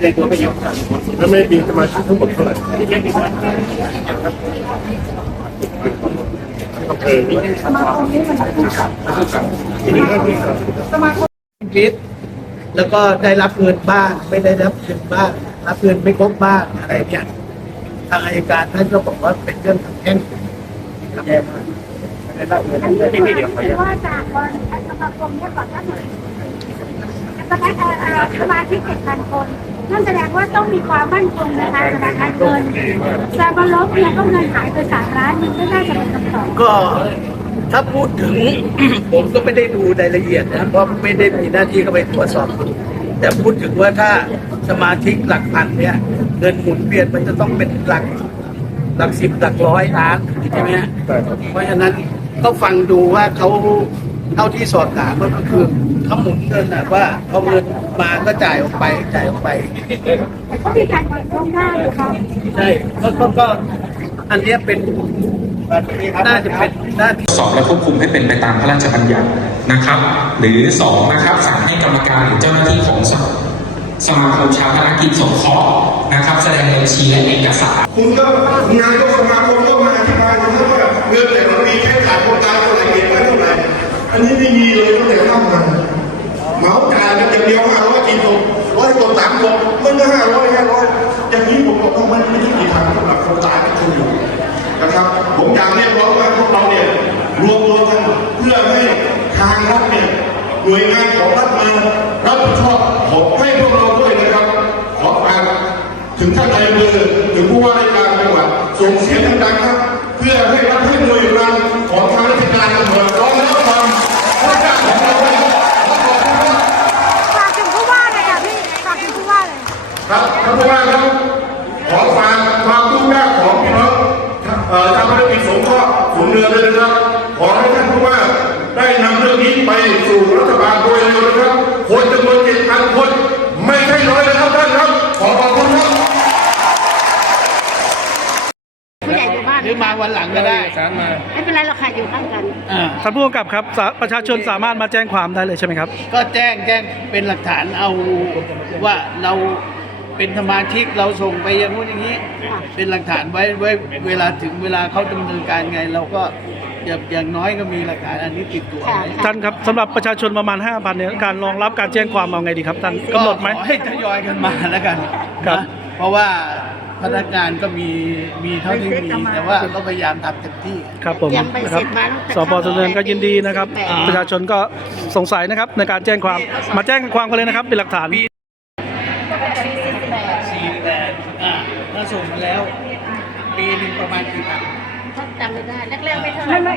ในตัวไม่เยอะแล้วไม่มีสมาชิกทั้งหมดเท่าไหร่เออสมาคมนี้มันผู้กับทีนี้ก็คือครับสมาคมชีวิตแล้วก็ได้รับเงินบ้างไม่ได้รับเงินบ้างรับเงินไม่ครบบ้างอะไรเนี่ยทางอัยการท่านก็บอกว่าเป็นเรื่องทางแพ่งแย่มากได้รับเงินไม่ไม่เดียวคือว่าจากบริษัทสมาคมเนี่ยก่อนท่านหน่อยสมาชิกเอ่อสมาชิกเจ็ดพันคน นั่นแสดงว่าต้องมีความมั่นคงนะคะธนาคารเงินแต่บรรลบเนี่ยก็เงินหายไปสามล้านมันก็น่าจะเป็นคำตอบก็ถ้าพูดถึง ผมก็ไม่ได้ดูรายละเอียดนะเพราะไม่ได้มีหน้าที่เข้าไปตรวจสอบดูแต่พูดถึงว่าถ้าสมาชิกหลักพันเนี่ยเงินหมุนเวียนมันจะต้องเป็นหลักหลักสิบหลักร้อยล้านใช่ไหมฮะใช่เพราะฉะนั้นก็ฟังดูว่าเขา เท่าที่สอบถามก็คือเขาหมุนเงินนะว่าเอาเงินมาก็จ่ายออกไปจ่ายออกไปแต่ก็มีการเงินล่วงหน้าอยู่ค่ะใช่ก็ก็ก็อันเนี้ยเป็นน่าจะเป็นหน้าที่สอบและควบคุมให้เป็นไปตามพระราชบัญญัตินะครับ หรือสองนะครับสั่งให้กรรมการหรือเจ้าหน้าที่ของสสมาคมชาปนกิจสงเคราะห์นะครับ แสดงบัญชีและเอกสารคุณก็นายกสมาคม หน่วยงานของรัฐมารับผิดชอบขอให้พวกเราด้วยนะครับ ขอฝากถึงท่านนายอำเภอถึงผู้ว่าราชการจังหวัดส่งเสียงดังๆครับ เพื่อให้รับให้หน่วยงานของทางราชการจังหวัดร้องรับความรับการของเราด้วยครับขอบคุณครับฝากถึงผู้ว่าเลยอะพี่ฝากถึงผู้ว่าเลยครับท่านผู้ว่าครับขอฝากความทุกข์ยากของพี่น้องเอ่อชาวภารกิจสงเคราะห์ศูนย์เรือเลยนะครับ ขอให้ท่านผู้ว่าได้นำเรื่องนี้ไปสู่รัฐบาลโดยเร็วนะครับ คนจำนวนเจ็ดพันคน ไม่ใช่น้อยนะครับท่านครับ ขอขอบคุณครับ ผู้ใหญ่อยู่บ้าน หรือมา วันหลังก็ได้สารมา ไม่เป็นไรหรอกค่ะอยู่ข้างกัน อ่าท่านผู้กำกับครับสาประชาชนสามารถมาแจ้งความได้เลยใช่ไหมครับ ก็แจ้งแจ้งเป็นหลักฐานเอาว่าเราเป็นสมาชิกเราส่งไปอย่างนู้นอย่างนี้เป็นหลักฐานไว้ไว้เวลาถึงเวลาเขาดำเนินการไง เราก็อย่างอย่างน้อยก็มีหลักฐานอันนี้ติดตัวไว้ท่านครับสำหรับประชาชนประมาณ 5,000เนี่ยการรองรับการแจ้งความเอาไงดีครับท่านก็กำหนดไหม ขอให้ทยอยกันมาแล้วกันครับ นะเพราะว่า พนักงานก็มีมีเท่าที่มีแต่ว่าก็พยายามทำเต็มที่ ครับผมยังไปนะคเสรัร็บจมาตั้งแต่สปสเนินก็ยินดีนะครับอ่าประชาชนก็สงสัยนะครับในการแจ้งความมาแจ้งความกันเลยนะครับเป็นหลักฐาน สี่แปดอ่าถ้าส่งมาแล้ว ปีหนึ่งประมาณกี่พันจำไม่ได้แรกๆไม่เท่าไหร่